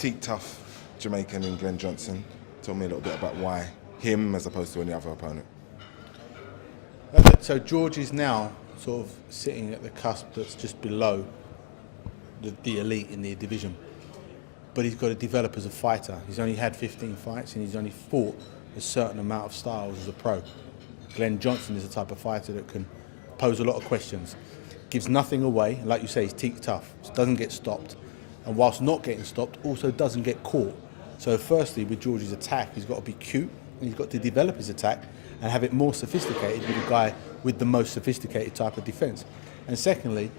teak tough Jamaican in Glen Johnson. Tell me a little bit about why him as opposed to any other opponent. So George is now sort of sitting at the cusp that's just below the elite in the division. But he's got to develop as a fighter. He's only had 15 fights and he's only fought a certain amount of styles as a pro. Glen Johnson is the type of fighter that can pose a lot of questions, gives nothing away, like you say, he's teak tough, doesn't get stopped, and whilst not getting stopped, also doesn't get caught. So firstly, with George's attack, he's got to be cute, and he's got to develop his attack and have it more sophisticated with a guy with the most sophisticated type of defence. And secondly,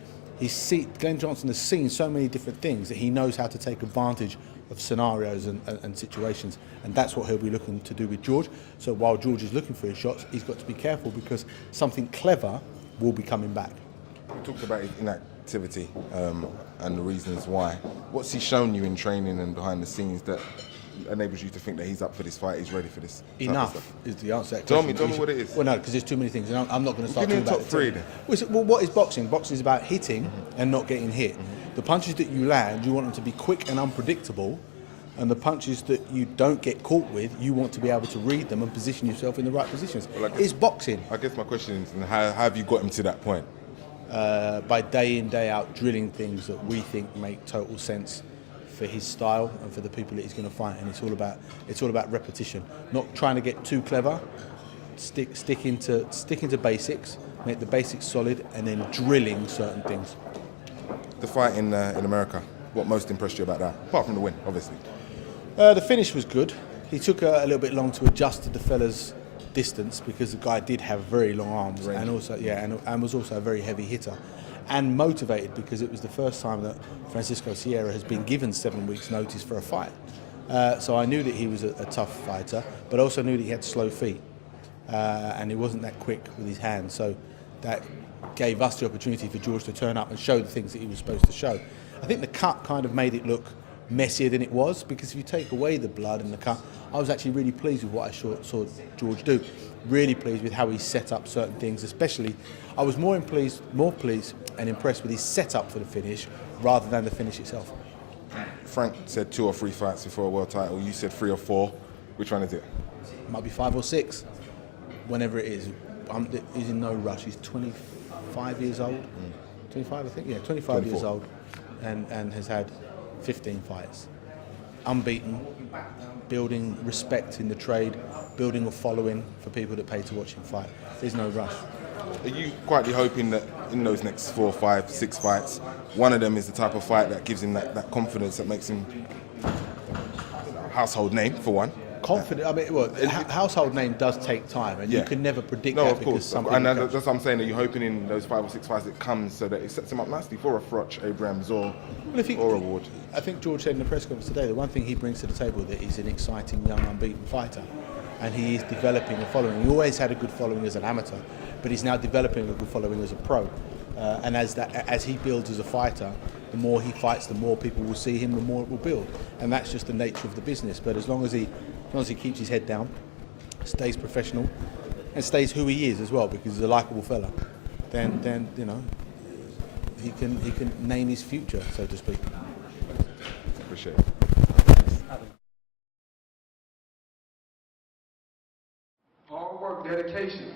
Glen Johnson has seen so many different things that he knows how to take advantage of scenarios and situations, and that's what he'll be looking to do with George. So while George is looking for his shots, he's got to be careful because something clever will be coming back. We talked about his inactivity and the reasons why. What's he shown you in training and behind the scenes that enables you to think that he's up for this fight, he's ready for this? Enough is the answer to that Tell question. me what it is. Well, no, because there's too many things, and I'm not going to start Give me talking a about top three then. Well, what is boxing? Boxing is about hitting and not getting hit. The punches that you land, you want them to be quick and unpredictable, and the punches that you don't get caught with, you want to be able to read them and position yourself in the right positions. Well, it's boxing. I guess my question is, how have you got him to that point? By day in, day out, drilling things that we think make total sense for his style and for the people that he's going to fight, and it's all about repetition. Not trying to get too clever. Sticking to basics, make the basics solid, and then drilling certain things. The fight in America, what most impressed you about that? Apart from the win, obviously. The finish was good. He took a little bit long to adjust to the fella's distance because the guy did have very long arms, and also and was also a very heavy hitter, and motivated because it was the first time that Francisco Sierra has been given 7 weeks' notice for a fight. So I knew that he was a tough fighter, but also knew that he had slow feet, and he wasn't that quick with his hands. So that gave us the opportunity for George to turn up and show the things that he was supposed to show. I think the cut kind of made it look messier than it was, because if you take away the blood and the cut, I was actually really pleased with what I saw George do. Really pleased with how he set up certain things, especially I was more pleased and impressed with his setup for the finish rather than the finish itself. Frank said 2 or 3 fights before a world title. You said 3 or 4. Which one is it? Might be 5 or 6, whenever it is. He's in no rush. He's 25 years old. 25, I think. Yeah, 25 24. Years old, and has had 15 fights. Unbeaten, building respect in the trade, building a following for people that pay to watch him fight. There's no rush. Are you quietly hoping that in those next 4, 5, 6 fights, one of them is the type of fight that gives him that confidence that makes him a household name, for one? Confident. I mean, well, household name does take time, and you can never predict that. No, of course. And that's what I'm saying. That you're hoping in those 5 or 6 fights it comes so that it sets him up nicely for a Froch, Abrams, or a Ward. I think George said in the press conference today the one thing he brings to the table that he's an exciting young unbeaten fighter, and he is developing a following. He always had a good following as an amateur, but he's now developing a good following as a pro. And as he builds as a fighter, the more he fights, the more people will see him, the more it will build. And that's just the nature of the business. But as long as he keeps his head down, stays professional, and stays who he is as well, because he's a likeable fella, then you know he can name his future, so to speak. Appreciate it. Hard work, dedication.